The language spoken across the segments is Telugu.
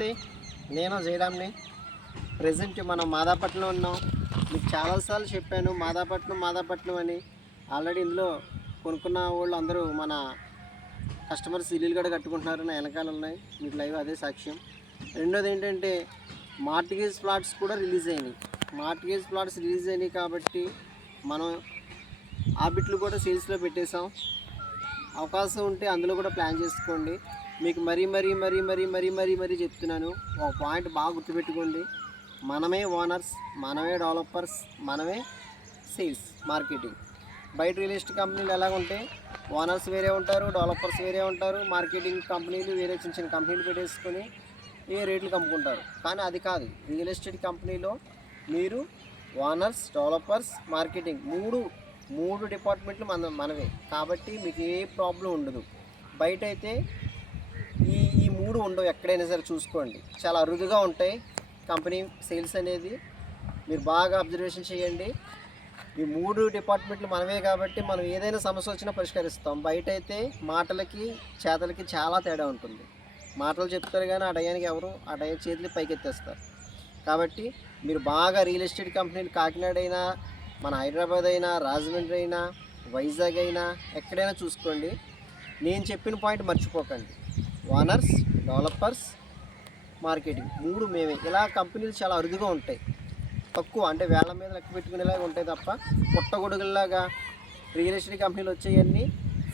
నమస్తే, నేను జయరామ్ని. ప్రజెంట్ మనం మాదాపట్నం ఉన్నాం. మీకు చాలాసార్లు చెప్పాను మాదాపట్నం అని. ఆల్రెడీ ఇందులో కొనుక్కున్న వాళ్ళు అందరూ మన కస్టమర్స్ ఇల్లులు కూడా కట్టుకుంటున్నారు. నా వెనకాల ఉన్నాయి, మీకు లైవ్ అదే సాక్ష్యం. రెండోది ఏంటంటే మార్టిగేజ్ ప్లాట్స్ కూడా రిలీజ్ అయినాయి కాబట్టి మనం ఆ బిట్లు కూడా సేల్స్లో పెట్టేసాం. అవకాశం ఉంటే అందులో కూడా ప్లాన్ చేసుకోండి. మీకు మరీ చెప్తున్నాను, ఒక పాయింట్ బాగా గుర్తుపెట్టుకోండి. మనమే ఓనర్స్, మనమే డెవలపర్స్, మనమే సేల్స్ మార్కెటింగ్. బయట రియల్ ఎస్టేట్ కంపెనీలు ఎలాగ ఉంటాయి, ఓనర్స్ వేరే ఉంటారు, డెవలపర్స్ వేరే ఉంటారు, మార్కెటింగ్ కంపెనీలు వేరే చిన్న కంపెనీలు పెట్టేసుకొని ఏ రేట్లకు అమ్ముకుంటారు. కానీ అది కాదు. రియల్ ఎస్టేట్ కంపెనీలో మీరు ఓనర్స్, డెవలపర్స్, మార్కెటింగ్ మూడు డిపార్ట్మెంట్లు మనవే కాబట్టి మీకు ఏ ప్రాబ్లం ఉండదు. బయట అయితే ఈ మూడు ఉండవు. ఎక్కడైనా సరే చూసుకోండి, చాలా అరుదుగా ఉంటాయి కంపెనీ సేల్స్ అనేది. మీరు బాగా అబ్జర్వేషన్ చేయండి. ఈ మూడు డిపార్ట్మెంట్లు మనమే కాబట్టి మనం ఏదైనా సమస్య వచ్చినా పరిష్కరిస్తాం. బయట అయితే మాటలకి చేతలకి చాలా తేడా ఉంటుంది. మాటలు చెప్తారు కానీ ఆ టయానికి ఎవరు ఆ టైం చేతులు పైకెత్తేస్తారు. కాబట్టి మీరు బాగా రియల్ ఎస్టేట్ కంపెనీలు కాకినాడ అయినా, మన హైదరాబాద్ అయినా, రాజమండ్రి అయినా, వైజాగ్ అయినా ఎక్కడైనా చూసుకోండి. నేను చెప్పిన పాయింట్ మర్చిపోకండి. ఓనర్స్, డెవలపర్స్, మార్కెటింగ్ మూడు మేమే. ఇలా కంపెనీలు చాలా అరుదుగా ఉంటాయి, తక్కువ, అంటే వేళ్ల మీద లెక్క పెట్టుకునేలాగా ఉంటాయి తప్ప పుట్టగొడుగుల్లాగా రియల్ ఎస్టేట్ కంపెనీలు వచ్చేవన్నీ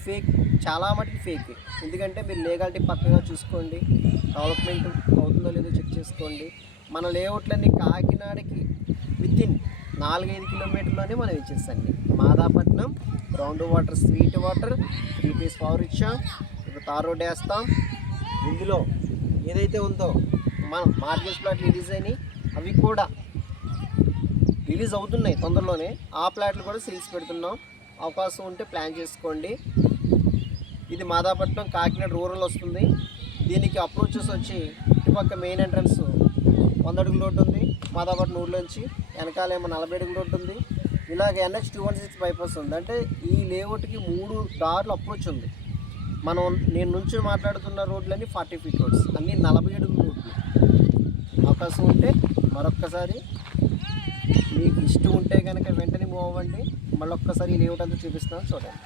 ఫేక్, చాలా మటుకు ఫేక్. ఎందుకంటే మీరు లీగాలిటీ పక్కగా చూసుకోండి, డెవలప్మెంట్ అవుతుందో లేదో చెక్ చేసుకోండి. మన లేఅవుట్లన్నీ కాకినాడకి వితిన్ 4-5 కిలోమీటర్లోనే మనం ఇచ్చేస్తాండి. Madapatnam ground water, sweet water, 3 phase power ఇచ్చాం. ఇప్పుడు తార్ రోడ్ వేస్తాం. ఇందులో ఏదైతే ఉందో మనం మార్కెట్ ప్లాట్లు రిలీజ్ అయినాయి, అవి కూడా రిలీజ్ అవుతున్నాయి తొందరలోనే. ఆ ప్లాట్లు కూడా సేల్స్ పెడుతున్నాం. అవకాశం ఉంటే ప్లాన్ చేసుకోండి. ఇది మాదాపట్నం కాకినాడ రూరల్ వస్తుంది. దీనికి అప్రోచెస్ వచ్చి ఇటుపక్క మెయిన్ ఎంట్రన్స్ 100 అడుగుల రోడ్డు ఉంది మాదాపట్నం ఊర్లోంచి, వెనకాలేమో 40 అడుగుల రోడ్డు ఉంది. ఇలాగ NH 216 బైపాస్ ఉంది. అంటే ఈ లేఅవుట్కి 3 దారులు అప్రోచ్ ఉంది. నేను నుంచి మాట్లాడుతున్న రోడ్లన్నీ 40 ఫీట్ రోడ్స్, అన్నీ 40 అడుగుల రోడ్లు. అవకాశం ఉంటే మరొక్కసారి మీకు ఇష్టం ఉంటే కనుక వెంటనే మూవ్ అవ్వండి. మళ్ళొక్కసారి ఈ లేఅవుట్ అంతా చూపిస్తాను, చూడండి.